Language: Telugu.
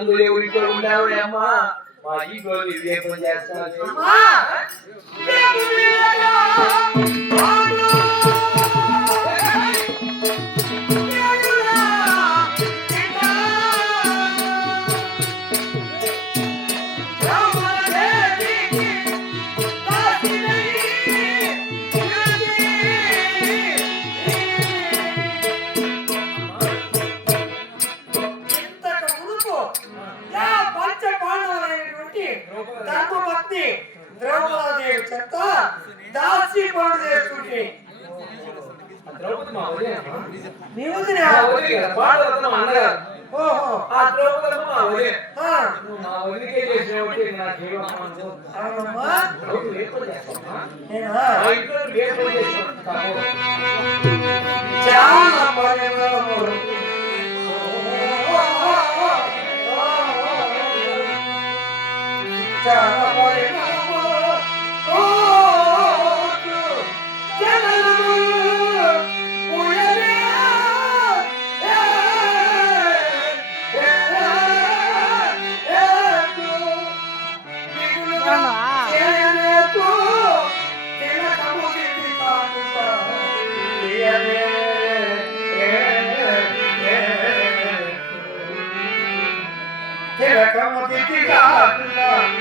ముందు ఎవరి ఇక్కడ ఉన్నావమ్మా మా ఇంట్లో వివేకం చేస్తాను ధర్మపత్ని ద్రౌపదీదేవి చెత్త దాసి పనులు చేస్తుంటే ద్రౌపది మా వదిన నీ వదిన మా అన్నగారు ఓహో ఆ ద్రౌపది మా వదిన ఆ మా వదినకే చేసినట్టు నా జీవనం అవునమ్మా నేనా మా ఇంట్లో వేపం చేస్తాను చాలా పరమము చాలా పరమము ఓ జనము ఉయనే como que fica la